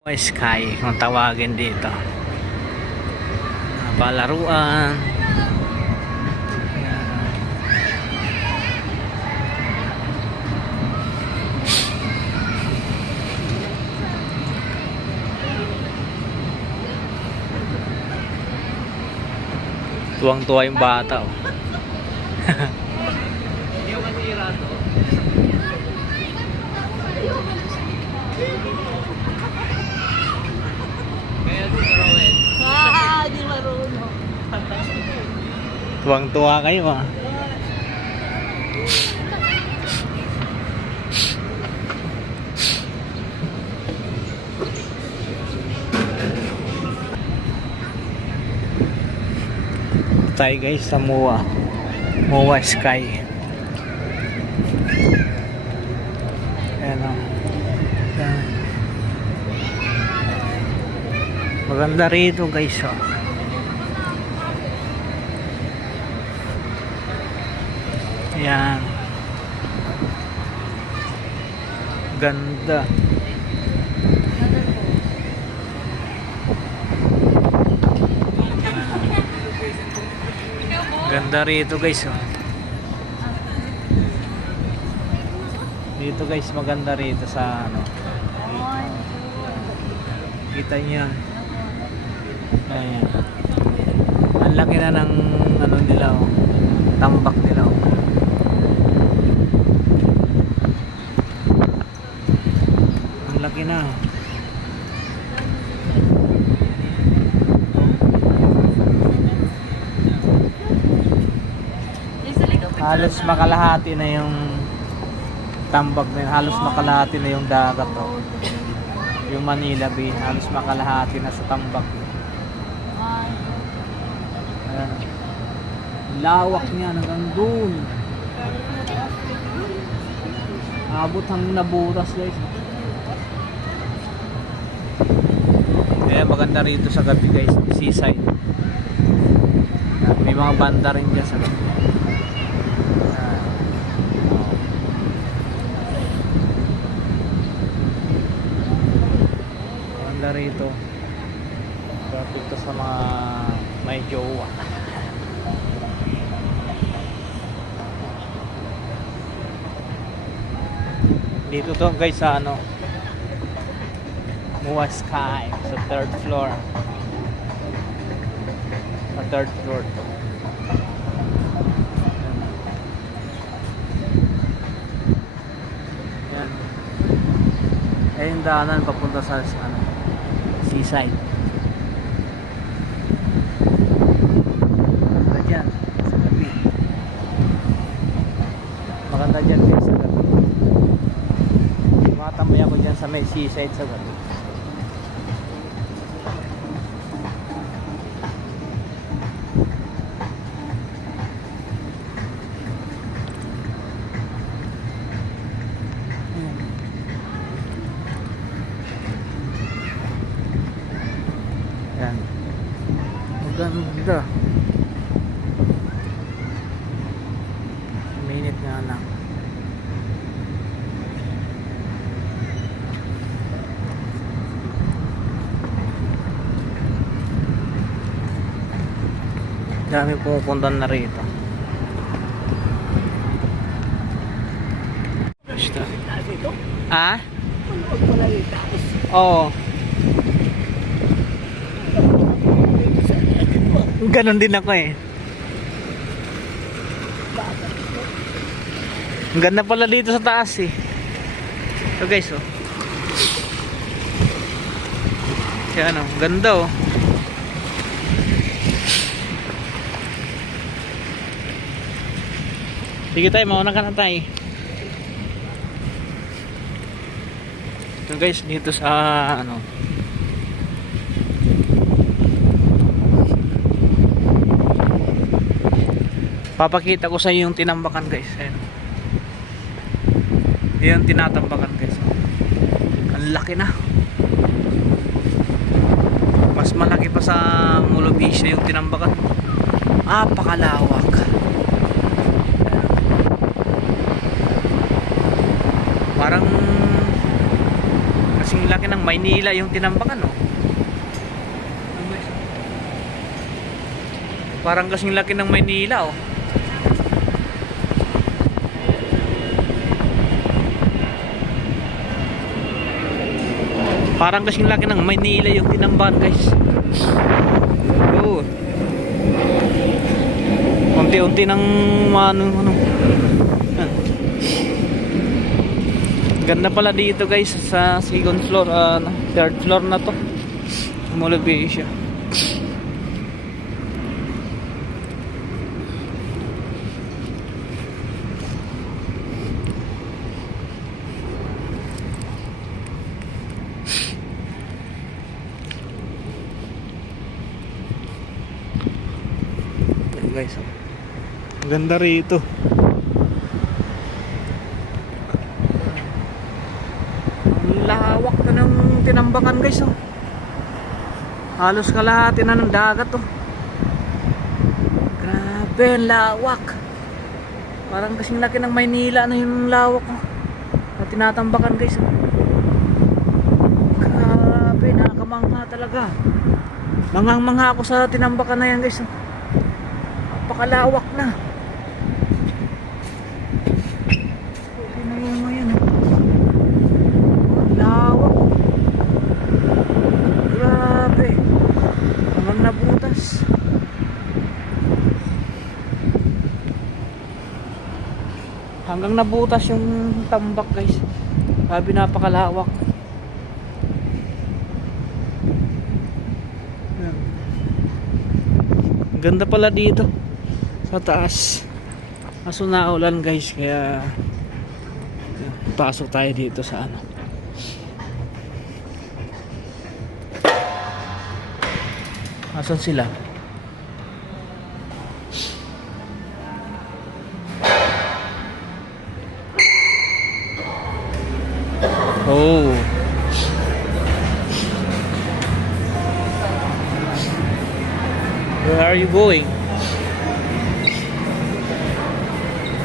Sky kung tawagin dito, palaruan. Tuwang-tuwa yung bata, oh. Yung matira to. Kaya di marunong. Di marunong. Tuwang-tuwa kayo, ah. Tayo guys sa MOA Sky. Ayan, oh. Ayan. Maganda rito guys, oh. Ayan. Ganda. Ganda rito guys, oh. Dito guys, maganda rito sa ano. Kita niyo yan. Ayan. Ang laki na ng ano nila, oh. Tambak nila, oh. Ang laki na. Halos makalahati na yung tambak na yun. Halos makalahati na yung dagat, oh. Yung Manila Bay, halos makalahati na sa tambak. Ayan. Lawak niya hanggang doon. Abot hanggang naburas guys. Kaya maganda rito sa gabi guys, seaside. May mga banda rin dyan sa gabi. Maganda rito. Dito sa mga may jowa. Dito to guys sa ano, MOA Sky sa 3rd floor. Sa 3rd floor to. Yan. Ayun yung daanan papunta sa ano, seaside. Maganda dyan sa gabi. Maganda dyan guys sa gabi. Tumatambay ako dyan sa may seaside sa gabi. Yan. Maganda. Minute nga lang. Dami pumupunta na rito. Basta. Ah? Oo. Ganon din ako eh. Ang ganda pala dito sa taas eh. So guys, oh. Yan, oh. Ganda, oh. Sige tayo, mauna ka na tayo. So guys, dito sa ano, papakita ko sa iyo yung tinambakan guys. Ayan. Yung tinatambakan guys. Ang laki na. Mas malaki pa sa Mulobisha yung tinambakan. Pakalawak. Parang kasing laki ng Maynila yung tinambakan, oh. Parang kasing laki ng Maynila, oh. Parang kasing laki ng Maynila yung tinambakan, guys. Oh. Unti-unti ng ano. Ganda pala dito, guys, sa second floor, third floor na to. Mall of Asia. Guys, ganda rito. Ang lawak na ng tinambakan, guys, oh. Halos kalahati na ng dagat, oh. Grabe, ang lawak. Parang kasing laki ng Maynila na yung lawak, oh, na tinatambakan, guys, oh. Grabe, nakakamangha talaga. Mangang-mangha ako sa tinambakan na yan, guys, oh. Napakalawak na. Okay na yung mga yan, oh. Ang lawak. Grabe. Hanggang nabutas. Hanggang nabutas yung tambak, guys. Grabe, napakalawak. Ganda pala dito sa taas. Kaso naulan, guys, kaya pasok tayo dito sa ano. Asan sila? Oh. Where are you going?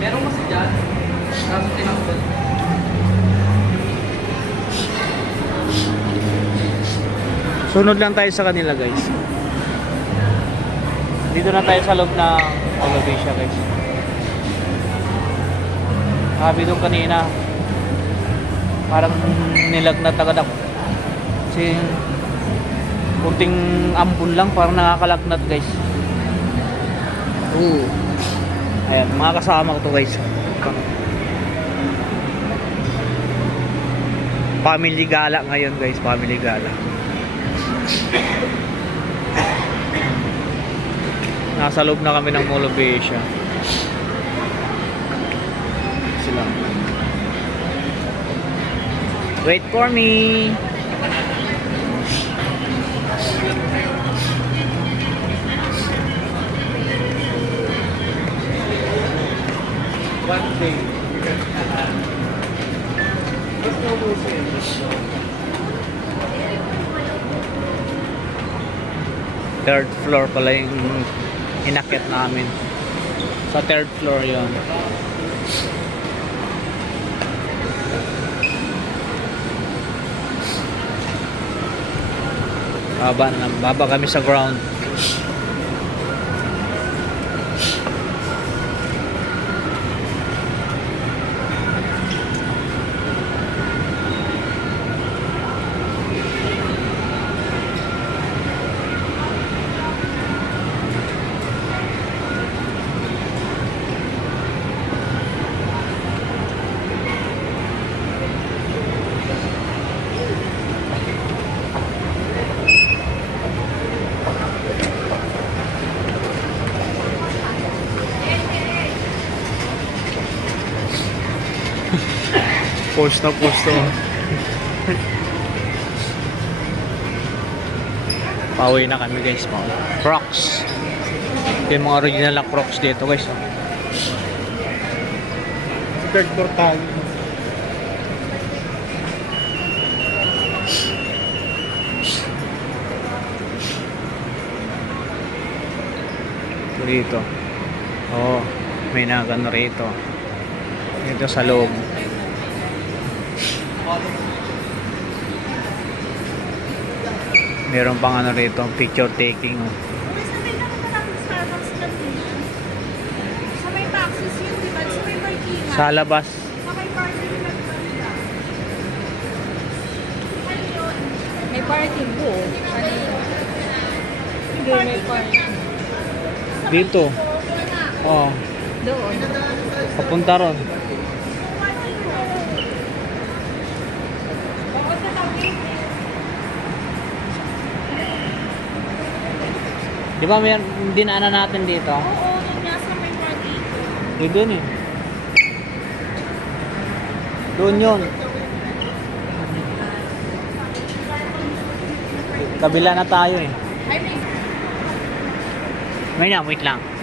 Meron kasi dyan. Kaso tinakot. Sunod lang tayo sa kanila, guys. Dito na tayo sa loob ng Olobisha, guys. Sabi doon kanina, parang nilagnat agad ako. Kasi kunting ambon lang, parang nakakalagnat, guys. Oo. Ayan, mga kasama ko to, guys. Family gala ngayon, guys. Family gala. Nasa loob na kami ng Mall of Asia. Sila. Wait for me. One day. Let's go move in. Third floor pala yung inakyat namin. Sa third floor yon. Baba kami sa ground. Post na post to. Pauwi na kami, guys. Crocs. Yung mga original na Crocs dito, guys. Third floor tayo. Dito. Oh, may nagano rito. Dito sa loob. Meron pang ano rito, picture taking. Oh. Uy, sabay na kita lang ng Starbucks kanina. Sa may Maxis yun, di ba? Sa may parkingan. Sa labas. Sa may parking lot kanina. Ano yun? May parking po. Hindi, may parking. Dito. Oh, Doon. papunta ron. Oo, sa tabi. Di ba may dinaanan natin dito? Oo, yun nga sa may parking. Doon eh. Doon yun. Kabila na tayo eh. Ay, may Wait lang.